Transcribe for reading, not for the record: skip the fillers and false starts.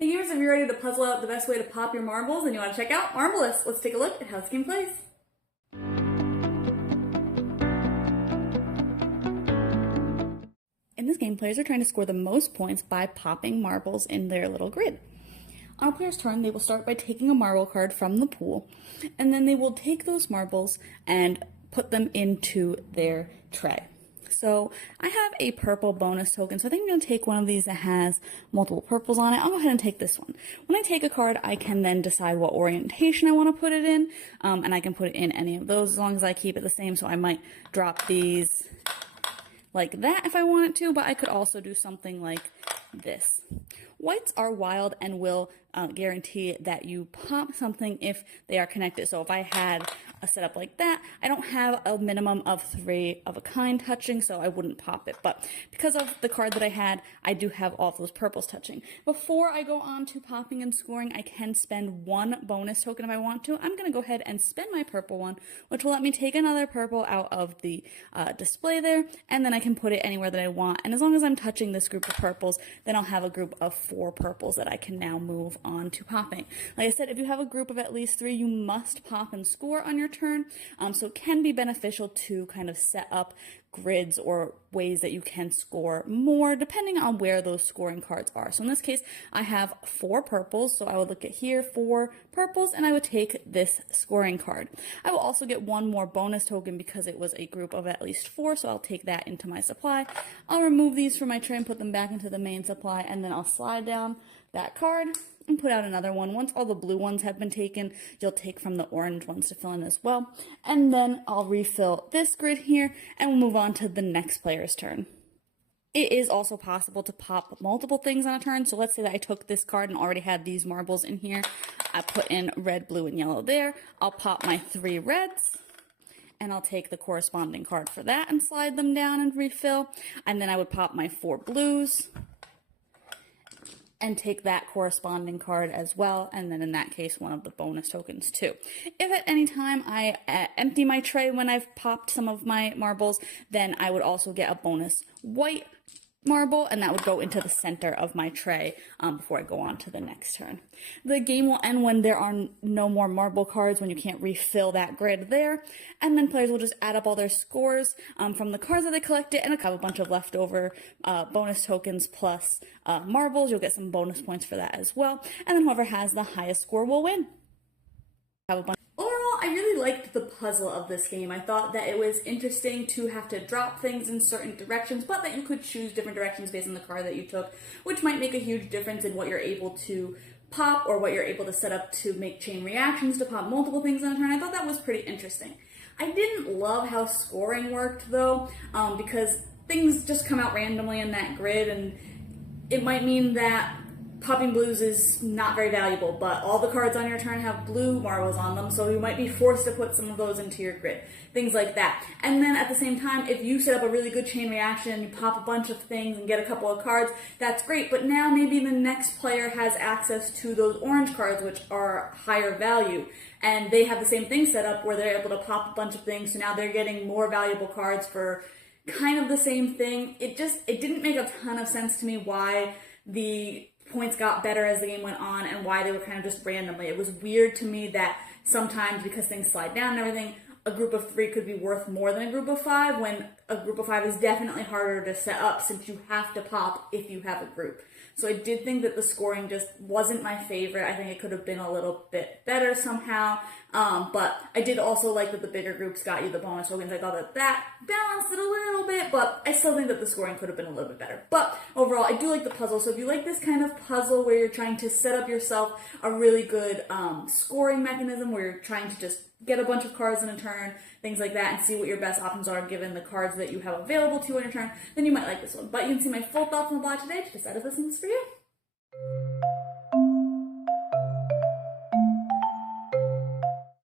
Hey gamers, if you're ready to puzzle out the best way to pop your marbles and you want to check out Marbleous, let's take a look at how this game plays. In this game, players are trying to score the most points by popping marbles in their little grid. On a player's turn, they will start by taking a marble card from the pool, and then they will take those marbles and put them into their tray. So I have a purple bonus token, so I think I'm going to take one of these that has multiple purples on it. I'll go ahead and take this one. When I take a card, I can then decide what orientation I want to put it in, and I can put it in any of those as long as I keep it the same. So I might drop these like that if I wanted to, but I could also do something like this. Whites are wild and will guarantee that you pop something if they are connected. So if I had a setup like that, I don't have a minimum of 3 of a kind touching, so I wouldn't pop it. But because of the card that I had, I do have all of those purples touching. Before I go on to popping and scoring, I can spend 1 bonus token if I want to. I'm going to go ahead and spend my purple one, which will let me take another purple out of the display there, and then I can put it anywhere that I want. And as long as I'm touching this group of purples, then I'll have a group of 4 purples that I can now move on to popping. Like I said, if you have a group of at least 3, you must pop and score on your turn. So it can be beneficial to kind of set up grids or ways that you can score more depending on where those scoring cards are. So in this case, I have 4 purples, so I would look at here, 4 purples, and I would take this scoring card. I will also get 1 more bonus token because it was a group of at least 4, so I'll take that into my supply. I'll remove these from my tray and put them back into the main supply, and then I'll slide down that card and put out another one. Once all the blue ones have been taken, you'll take from the orange ones to fill in as well. And then I'll refill this grid here and we'll move on to the next player's turn. It is also possible to pop multiple things on a turn. So let's say that I took this card and already had these marbles in here. I put in red, blue, and yellow there. I'll pop my 3 reds. And I'll take the corresponding card for that and slide them down and refill. And then I would pop my 4 blues and take that corresponding card as well, and then in that case, 1 of the bonus tokens too. If at any time I empty my tray when I've popped some of my marbles, then I would also get a bonus white marble, and that would go into the center of my tray before I go on to the next turn. The game will end when there are no more marble cards, when you can't refill that grid there, and then players will just add up all their scores from the cards that they collected, and have a bunch of leftover bonus tokens plus marbles. You'll get some bonus points for that as well, and then whoever has the highest score will win. Have a bunch. Overall, I really liked the puzzle of this game. I thought that it was interesting to have to drop things in certain directions, but that you could choose different directions based on the card that you took, which might make a huge difference in what you're able to pop or what you're able to set up to make chain reactions to pop multiple things on a turn. I thought that was pretty interesting. I didn't love how scoring worked though, because things just come out randomly in that grid, and it might mean that popping blues is not very valuable, but all the cards on your turn have blue marbles on them, so you might be forced to put some of those into your grid. Things like that. And then at the same time, if you set up a really good chain reaction and you pop a bunch of things and get a couple of cards, that's great, but now maybe the next player has access to those orange cards, which are higher value, and they have the same thing set up where they're able to pop a bunch of things, so now they're getting more valuable cards for kind of the same thing. It didn't make a ton of sense to me why the points got better as the game went on and why they were kind of just randomly. It was weird to me that sometimes, because things slide down and everything, a group of 3 could be worth more than a group of 5, when a group of 5 is definitely harder to set up since you have to pop if you have a group. So I did think that the scoring just wasn't my favorite. I think it could have been a little bit better somehow, but I did also like that the bigger groups got you the bonus tokens. I thought that that balanced it a little bit, but I still think that the scoring could have been a little bit better. But overall, I do like the puzzle. So if you like this kind of puzzle where you're trying to set up yourself a really good scoring mechanism, where you're trying to just get a bunch of cards in a turn, things like that, and see what your best options are given the cards that you have available to you on your turn, then you might like this one. But you can see my full thoughts on the blog today to decide if this one's for you.